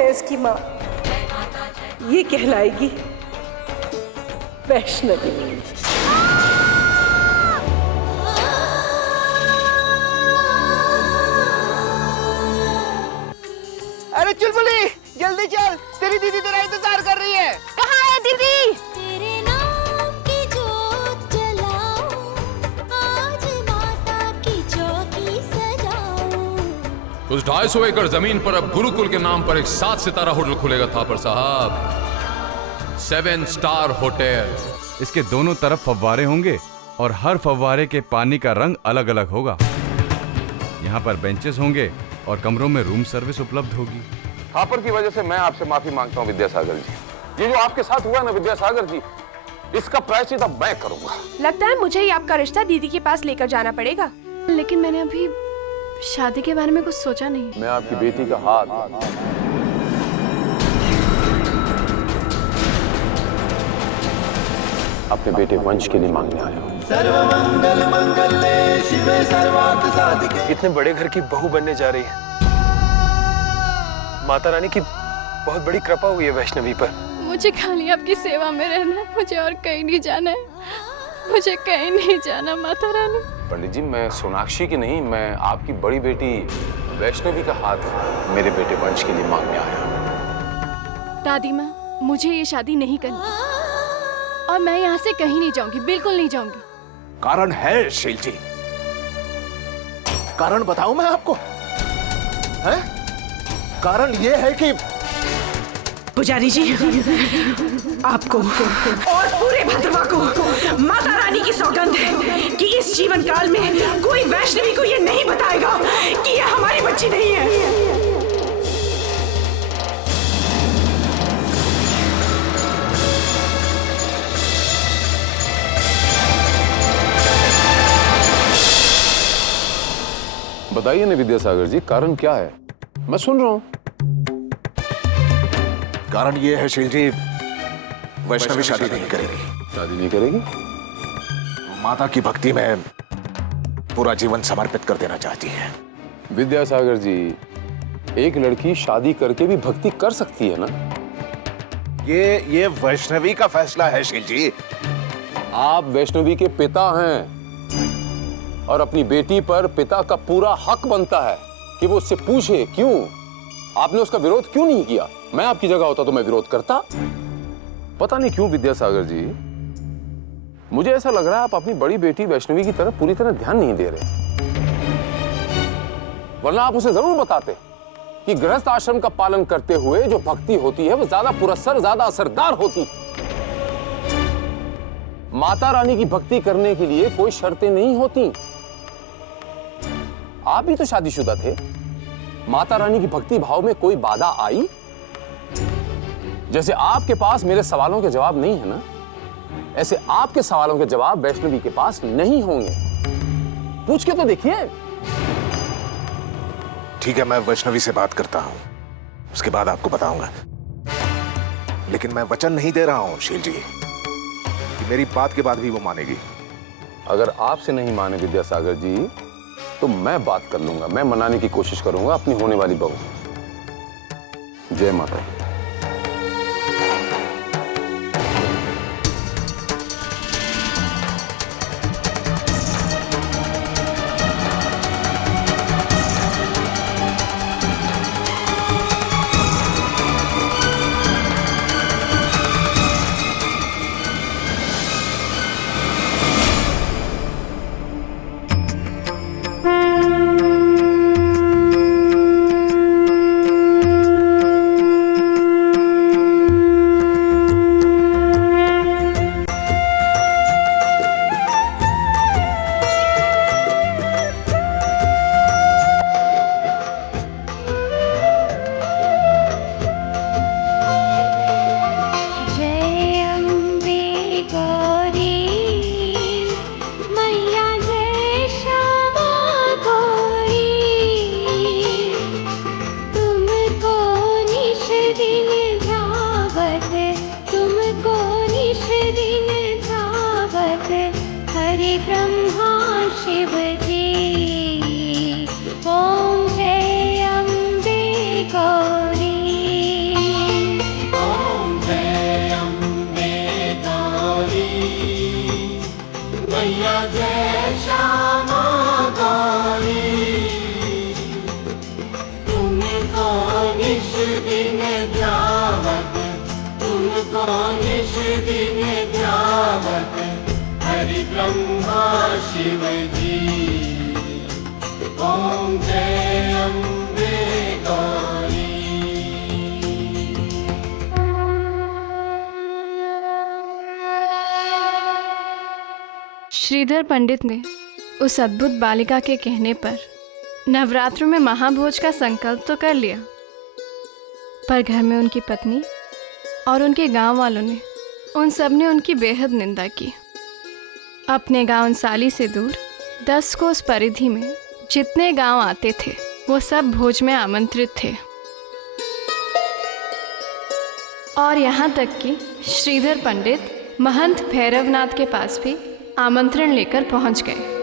है इसकी माँ, ये कहलाएगी वैष्णवी। अरे चुलबुली, जल्दी चल, तेरी दीदी तेरा इंतजार कर रही है। कहाँ है दीदी? तेरे नाम की जोत जलाऊं, आज माता की चौकी सजाऊं। उस 250 एकड़ जमीन पर अब गुरुकुल के नाम पर एक 7 सितारा होटल खुलेगा थापर साहब, 7 स्टार होटल। इसके दोनों तरफ फव्वारे होंगे और हर फव्वारे के पानी का रंग अलग अलग होगा। यहाँ पर बेंचेस होंगे और कमरों में रूम सर्विस उपलब्ध होगी। थापर की वजह से मैं आपसे माफी मांगता हूँ विद्यासागर जी। ये जो आपके साथ हुआ ना विद्यासागर जी, इसका प्रायश्चित अब मैं करूंगा। लगता है मुझे ही आपका रिश्ता दीदी के पास लेकर जाना पड़ेगा। लेकिन मैंने अभी शादी के बारे में कुछ सोचा नहीं। मैं आपकी बेटी का हाथ अपने बेटे वंश के लिए मांगने आया हूँ। सर्वमंगल मंगल्ये शिवे सर्वार्थ साधिके। कितने बड़े घर की बहू बनने जा रही है। माता रानी की बहुत बड़ी कृपा हुई है वैष्णवी पर। मुझे खाली आपकी सेवा में रहना है, मुझे और कहीं नहीं जाना है, मुझे कहीं नहीं जाना माता रानी। पंडित जी, मैं सोनाक्षी की नहीं, मैं आपकी बड़ी बेटी वैष्णवी का हाथ मेरे बेटे वंश के लिए मांगने आया हूँ। दादी माँ, मुझे ये शादी नहीं करनी और मैं यहाँ से कहीं नहीं जाऊंगी, बिल्कुल नहीं जाऊंगी। कारण है शील जी, कारण बताऊं मैं आपको? है? कारण ये है कि पुजारी जी, आपको और पूरे भद्रवा को माता रानी की सौगंध है कि इस जीवन काल में कोई वैष्णवी को ये नहीं बताएगा कि ये हमारी बच्ची नहीं है। बताइए ना विद्यासागर जी, कारण क्या है? मैं सुन रहा हूँ। कारण ये है शील जी, वैष्णवी शादी नहीं करेगी। शादी नहीं करेगी? माता की भक्ति में पूरा जीवन समर्पित कर देना चाहती है। विद्यासागर जी, एक लड़की शादी करके भी भक्ति कर सकती है ना? ये वैष्णवी का फैसला है शील जी। आप वैष्णवी के पिता हैं और अपनी बेटी पर पिता का पूरा हक बनता है कि वो उससे पूछे क्यों आपने उसका विरोध क्यों नहीं किया। मैं आपकी जगह होता तो मैं विरोध करता। पता नहीं क्यों विद्यासागर जी, मुझे ऐसा लग रहा है आप अपनी बड़ी बेटी वैष्णवी की तरफ पूरी तरह ध्यान नहीं दे रहे, वरना आप उसे जरूर बताते कि गृहस्थ आश्रम का पालन करते हुए जो भक्ति होती है वो ज्यादा पुरस्सर, ज्यादा असरदार होती। माता रानी की भक्ति करने के लिए कोई शर्तें नहीं होती। आप भी तो शादीशुदा थे। माता रानी की भक्ति भाव में कोई बाधा आई? जैसे आपके पास मेरे सवालों के जवाब नहीं है ना, ऐसे आपके सवालों के जवाब वैष्णवी के पास नहीं होंगे। पूछ के तो देखिए। ठीक है, मैं वैष्णवी से बात करता हूं, उसके बाद आपको बताऊंगा। लेकिन मैं वचन नहीं दे रहा हूं शील जी कि मेरी बात के बाद भी वो मानेगी। अगर आपसे नहीं माने विद्यासागर जी, तो मैं बात कर लूंगा, मैं मनाने की कोशिश करूंगा अपनी होने वाली बहू। जय माता दी। ओम जय अम्बे गौरी। मैया जय श्यामा गौरी, तुमको निश दिन ध्यावत, तुमको निश दिन ध्यावत, हरि ब्रह्मा शिव जी, ओम जय अम्बे गौरी। श्रीधर पंडित ने उस अद्भुत बालिका के कहने पर नवरात्र में महाभोज का संकल्प तो कर लिया, पर घर में उनकी पत्नी और उनके गांव वालों ने उन सब ने उनकी बेहद निंदा की। अपने गांव अंसाली से दूर 10 कोस परिधि में जितने गांव आते थे वो सब भोज में आमंत्रित थे, और यहाँ तक कि श्रीधर पंडित महंत भैरवनाथ के पास भी आमंत्रण लेकर पहुंच गए।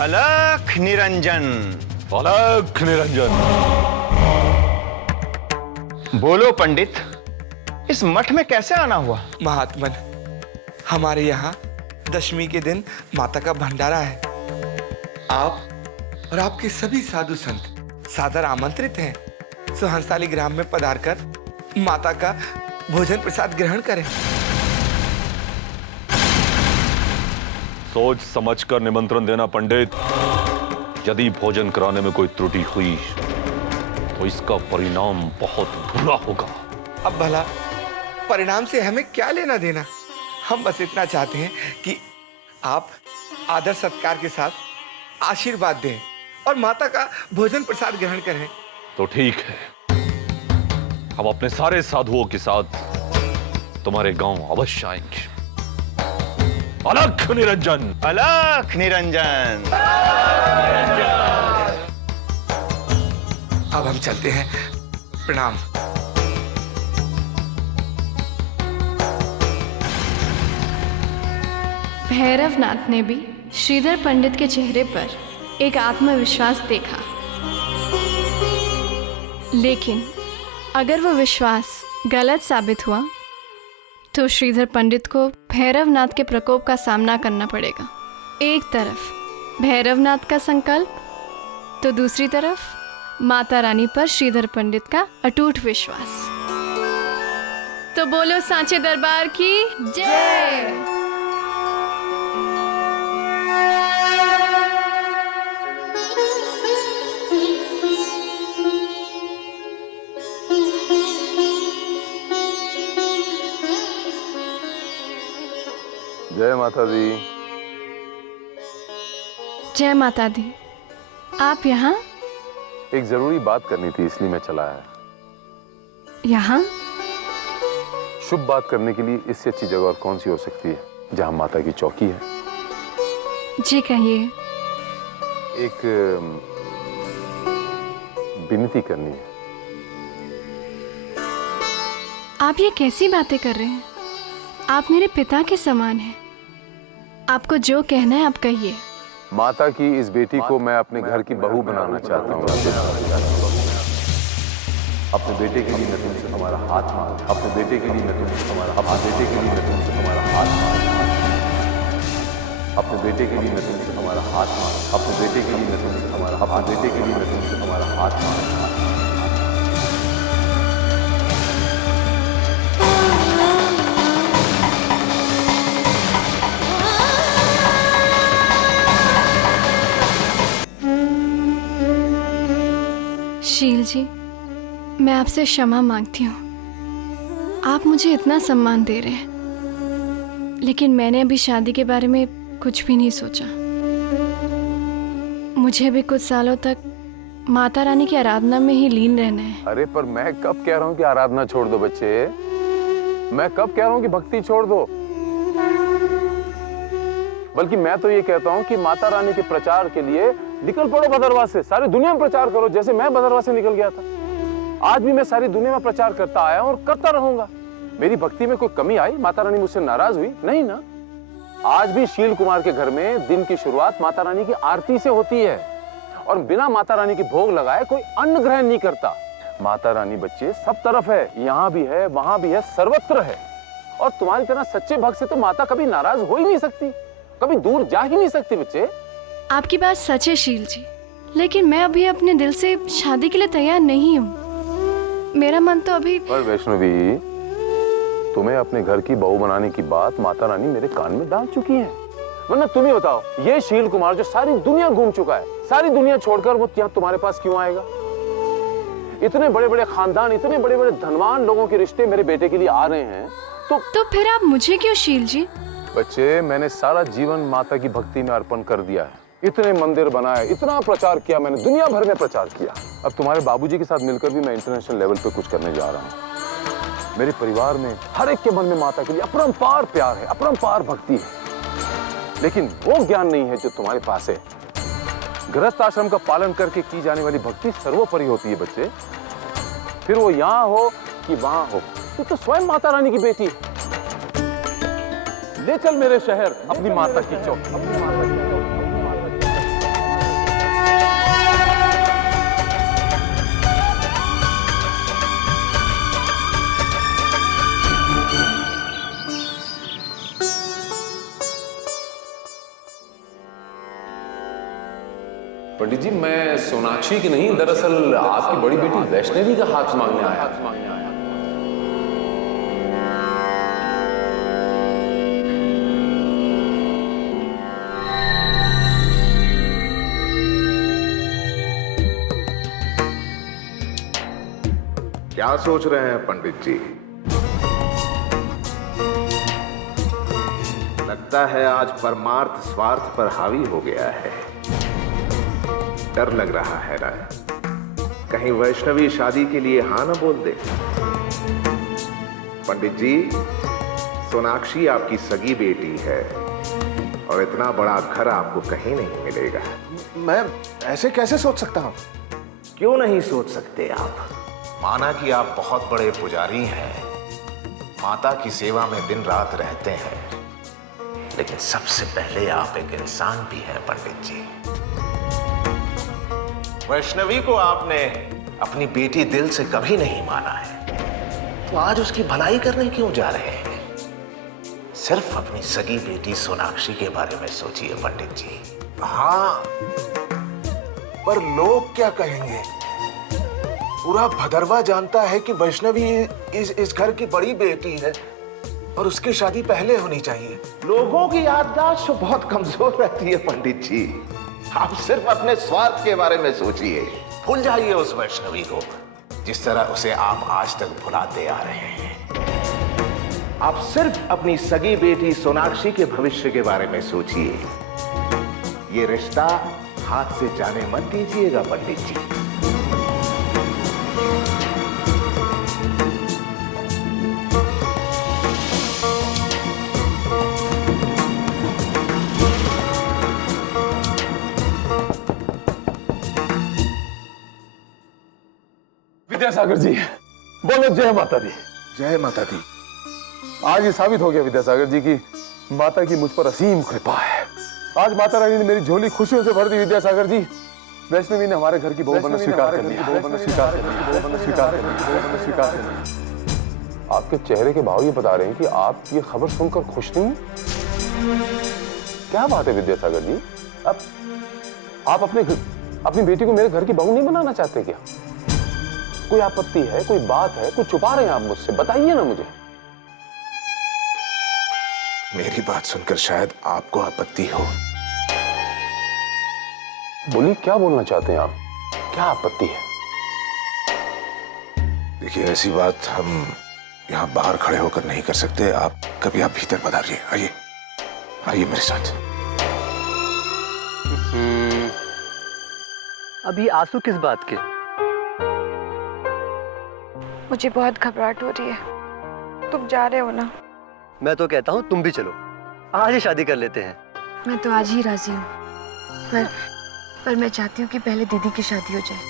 अलख निरंजन, अलख निरंजन। बोलो पंडित, इस मठ में कैसे आना हुआ? महात्मन, हमारे यहाँ दशमी के दिन माता का भंडारा है। आप और आपके सभी साधु संत सादर आमंत्रित हैं, सो हंसाली ग्राम में पधारकर माता का भोजन प्रसाद ग्रहण करें। सोच समझकर निमंत्रण देना पंडित। यदि भोजन कराने में कोई त्रुटि हुई तो इसका परिणाम बहुत बुरा होगा। अब भला परिणाम से हमें क्या लेना देना? हम बस इतना चाहते हैं कि आप आदर सत्कार के साथ आशीर्वाद दें और माता का भोजन प्रसाद ग्रहण करें। तो ठीक है, हम अपने सारे साधुओं के साथ तुम्हारे गांव अवश्य आएंगे। अलख निरंजन, अलख निरंजन। अब हम चलते हैं। प्रणाम। भैरवनाथ ने भी श्रीधर पंडित के चेहरे पर एक आत्मविश्वास देखा, लेकिन अगर वो विश्वास गलत साबित हुआ तो श्रीधर पंडित को भैरवनाथ के प्रकोप का सामना करना पड़ेगा। एक तरफ भैरवनाथ का संकल्प, तो दूसरी तरफ माता रानी पर श्रीधर पंडित का अटूट विश्वास। तो बोलो सांचे दरबार की जय। जय माता दी। जय माता दी। आप यहाँ? एक जरूरी बात करनी थी, इसलिए मैं चला आया। यहाँ? शुभ बात करने के लिए इससे अच्छी जगह और कौन सी हो सकती है जहाँ माता की चौकी है। जी कहिए। एक विनती करनी है। आप ये कैसी बातें कर रहे हैं? आप मेरे पिता के समान हैं। आपको जो कहना है आप कहिए। माता की इस बेटी को मैं अपने घर की बहू बनाना चाहता हूँ। अपने बेटे के लिए मैं तुमसे तुम्हारा हाथ मांग, अपने बेटे के लिए मैं तुमसे तुम्हारा, अपने बेटे के लिए मैं तुमसे तुम्हारा हाथ मांग, अपने बेटे के लिए मैं तुमसे तुम्हारा हाथ मांग, अपने बेटे के लिए मैं तुमसे तुम्हारा, अपने बेटे के लिए मैं तुमसे तुम्हारा हाथ मांग। शील जी, मैं आपसे क्षमा मांगती हूँ। आप मुझे इतना सम्मान दे रहे हैं, लेकिन मैंने अभी शादी के बारे में कुछ भी नहीं सोचा। मुझे भी कुछ सालों तक माता रानी की आराधना में ही लीन रहना है। अरे पर मैं कब कह रहा हूँ कि आराधना छोड़ दो बच्चे, मैं कब कह रहा हूँ कि भक्ति छोड़ दो, बल्कि मैं तो ये कहता हूँ कि माता रानी के प्रचार के लिए निकल पड़ो भदरवा से, सारी दुनिया में प्रचार करो, जैसे मैं भदरवा से निकल गया था। आज भी मैं सारी दुनिया में प्रचार करता आया हूँ और करता रहूंगा। मेरी भक्ति में कोई कमी आई, माता रानी मुझसे नाराज हुई? नहीं ना। आज भी शील कुमार के घर में दिन की शुरुआत माता रानी की आरती से होती है, और बिना माता रानी की भोग लगाए कोई अन्न ग्रहण नहीं करता। माता रानी बच्चे सब तरफ है, यहाँ भी है, वहां भी है, सर्वत्र है। और तुम्हारी तरह सच्चे भक्त से तो माता कभी नाराज हो ही नहीं सकती, कभी दूर जा ही नहीं सकती बच्चे। आपकी बात सच है शील जी, लेकिन मैं अभी अपने दिल से शादी के लिए तैयार नहीं हूँ। मेरा मन तो अभी। पर वैष्णवी, तुम्हें अपने घर की बहू बनाने की बात माता रानी मेरे कान में डाल चुकी है। वरना तुम ही बताओ, ये शील कुमार जो सारी दुनिया घूम चुका है, सारी दुनिया छोड़कर वो यहाँ तुम्हारे पास क्यों आएगा? इतने बड़े बड़े खानदान, इतने बड़े बड़े धनवान लोगों के रिश्ते मेरे बेटे के लिए आ रहे हैं, तो फिर आप मुझे क्यों शील जी? बच्चे, मैंने सारा जीवन माता की भक्ति में अर्पण कर दिया है। इतने मंदिर बनाए, इतना प्रचार किया मैंने, दुनिया भर में प्रचार किया। अब तुम्हारे बाबूजी के साथ मिलकर भी मैं इंटरनेशनल लेवल पे कुछ करने जा रहा हूँ। मेरे परिवार में हर एक के मन में माता के लिए अपरंपार प्यार है, अपरंपार भक्ति है, लेकिन वो ज्ञान नहीं है जो तुम्हारे पास है। गृहस्थ आश्रम का पालन करके की जाने वाली भक्ति सर्वोपरि होती है बच्चे। फिर वो यहाँ हो कि वहां हो, तो स्वयं माता रानी की बेटी है। ले चल मेरे शहर अपनी माता की चौक, अपनी माता की चौक। पंडित जी, मैं सोनाक्षी की नहीं, दरअसल आपकी बड़ी बेटी वैष्णवी का हाथ मांगने आया। क्या सोच रहे हैं पंडित जी? लगता है आज परमार्थ स्वार्थ पर हावी हो गया है। डर लग रहा है ना, कहीं वैष्णवी शादी के लिए हाँ ना बोल दे। पंडित जी, सोनाक्षी आपकी सगी बेटी है और इतना बड़ा घर आपको कहीं नहीं मिलेगा। मैं ऐसे कैसे सोच सकता हूं? क्यों नहीं सोच सकते आप? माना कि आप बहुत बड़े पुजारी हैं, माता की सेवा में दिन रात रहते हैं, लेकिन सबसे पहले आप एक इंसान भी हैं पंडित जी। वैष्णवी को आपने अपनी बेटी दिल से कभी नहीं माना है, तो आज उसकी भलाई करने क्यों जा रहे हैं? सिर्फ अपनी सगी बेटी सोनाक्षी के बारे में सोचिए पंडित जी। हाँ, पर लोग क्या कहेंगे? पूरा भदरवा जानता है कि वैष्णवी इस घर की बड़ी बेटी है और उसकी शादी पहले होनी चाहिए। लोगों की याददाश्त बहुत कमजोर रहती है पंडित जी। आप सिर्फ अपने स्वार्थ के बारे में सोचिए। भूल जाइए उस वैष्णवी को, जिस तरह उसे आप आज तक भुलाते आ रहे हैं। आप सिर्फ अपनी सगी बेटी सोनाक्षी के भविष्य के बारे में सोचिए। ये रिश्ता हाथ से जाने मत दीजिएगा पंडित जी। विद्यासागर जी, बोलो जय माता दी। जय माता दी। आज ये साबित हो गया विद्यासागर जी की माता की मुझ पर असीम कृपा है। आज माता रानी ने मेरी झोली खुशियों से भर दी। विद्यासागर जी, वैष्णवी ने हमारे घर की बहू बनना स्वीकार कर लिया। आपके चेहरे के भाव ये बता रहे हैं कि आप ये खबर सुनकर खुश नहीं हैं। क्या बात है विद्यासागर जी? आप अपनी बेटी को मेरे घर की बहू नहीं बनाना चाहते क्या? कोई आपत्ति है, कोई बात है, कुछ छुपा रहे हैं आप मुझसे? बताइए ना मुझे। मेरी बात सुनकर शायद आपको आपत्ति हो। बोलिए, क्या बोलना चाहते हैं आप? क्या आपत्ति है? देखिए, ऐसी बात हम यहाँ बाहर खड़े होकर नहीं कर सकते। आप भीतर पधारिए। आइए आइए मेरे साथ। अभी आंसू किस बात के? मुझे बहुत घबराहट हो रही है। तुम जा रहे हो ना? मैं तो कहता हूँ तुम भी चलो, आज ही शादी कर लेते हैं। मैं तो आज ही राजी हूँ, पर मैं चाहती हूँ कि पहले दीदी की शादी हो जाए।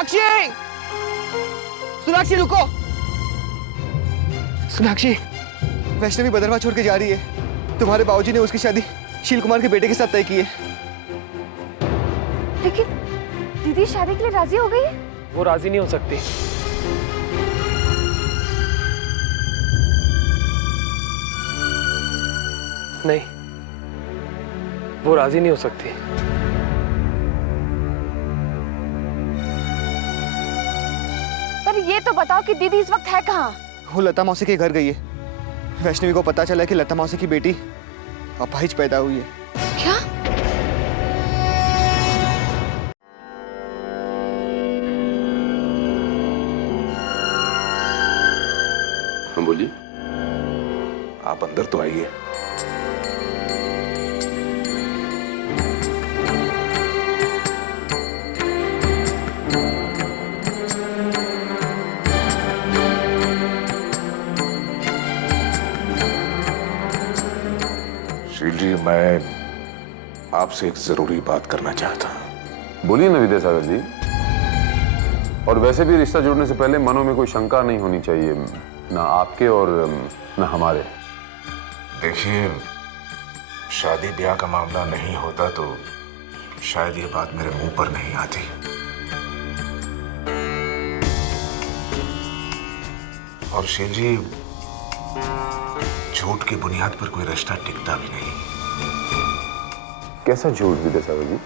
सोनाक्षी, सोनाक्षी रुको। सोनाक्षी, वैष्णवी भद्रवा छोड़ के जा रही है। तुम्हारे बाबूजी ने उसकी शादी शील कुमार के बेटे के साथ तय की है। लेकिन दीदी शादी के लिए राजी हो गई है? वो राजी नहीं हो सकती। नहीं, वो राजी नहीं हो सकती। पर ये तो बताओ कि दीदी इस वक्त है कहाँ? वो लता मौसी के घर गई है। वैष्णवी को पता चला कि लता मौसी की बेटी अपाहिज पैदा हुई है। क्या? हम बोलिए। आप अंदर तो आइए। शील जी, मैं आपसे एक जरूरी बात करना चाहता हूं। बोलिए ना विद्यासागर जी। और वैसे भी रिश्ता जोड़ने से पहले मनों में कोई शंका नहीं होनी चाहिए, ना आपके और ना हमारे। देखिए, शादी ब्याह का मामला नहीं होता तो शायद ये बात मेरे मुंह पर नहीं आती। और शील जी, झूठ की बुनियाद पर कोई रिश्ता टिकता भी नहीं। कैसा झूठ विद्यासागर जी?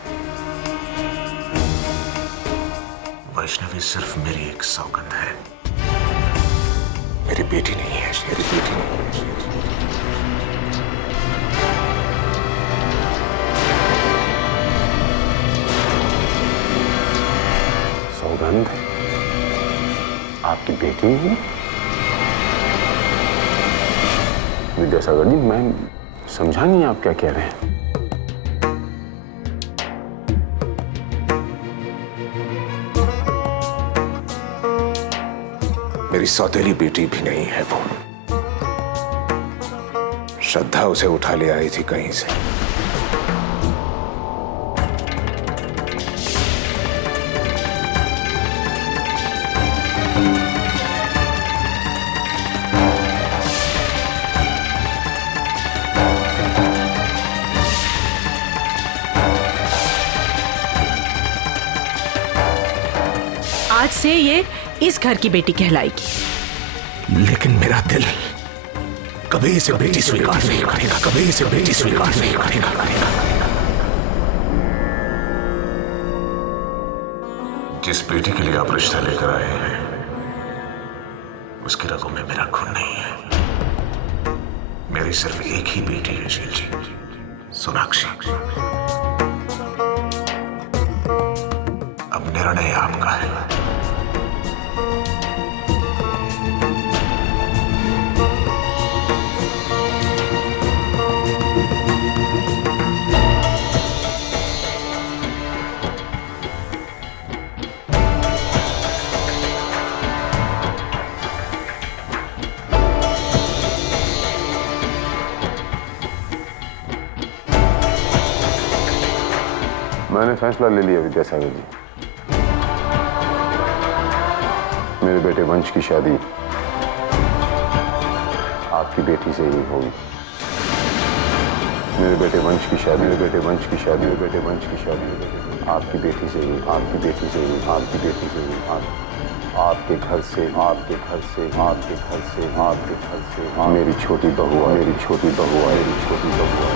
वैष्णवी सिर्फ मेरी एक सौगंध है, मेरी बेटी नहीं है। मेरी बेटी नहीं है। सौगंध? आपकी बेटी नहीं है? विद्यासागर जी, मैं समझा नहीं आप क्या कह रहे हैं। मेरी सौतेली बेटी भी नहीं है वो। श्रद्धा उसे उठा ले आई थी कहीं से। आज से ये इस घर की बेटी कहलाएगी। लेकिन मेरा दिल कभी इसे बेटी स्वीकार नहीं करेगा। कभी इसे बेटी स्वीकार नहीं करेगा। जिस बेटी के लिए आप रिश्ता लेकर आए हैं, उसकी रगों में मेरा खून नहीं है। मेरी सिर्फ एक ही बेटी है शील जी, सोनाक्षी। अब निर्णय आपका है। मैंने फैसला ले लिया विद्यासागर जी। मेरे बेटे वंश की शादी आपकी बेटी से ही होगी। मेरे बेटे वंश की शादी, मेरे बेटे वंश की शादी, मेरे बेटे वंश की शादी आपकी बेटी से ही, आपकी बेटी से ही, आपकी बेटी से ही। आपके घर से, आपके घर से, आपके घर से, आपके घर से मेरी छोटी बहू, मेरी छोटी बहू, मेरी छोटी बहू।